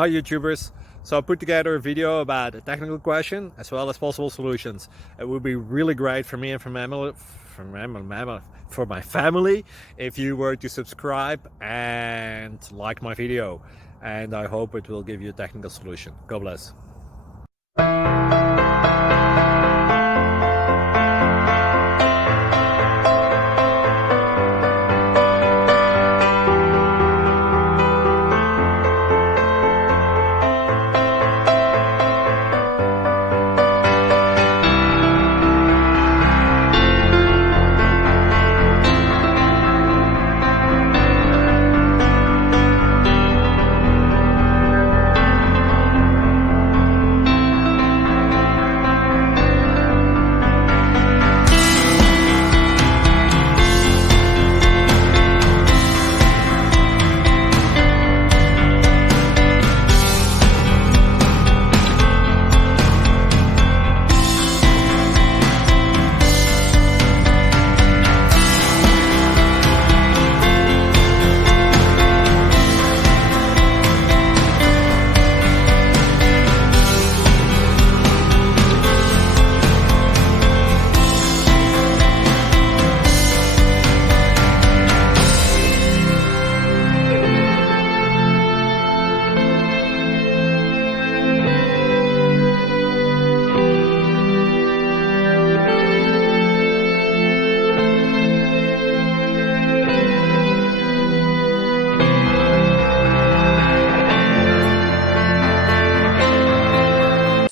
Hi YouTubers! So I put together a video about a technical question as well as possible solutions. It would be really great for me and for my family if you were to subscribe and like my video, and I hope it will give you a technical solution. God bless.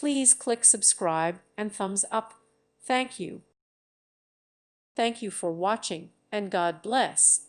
Please click subscribe and thumbs up. Thank you. Thank you for watching, and God bless.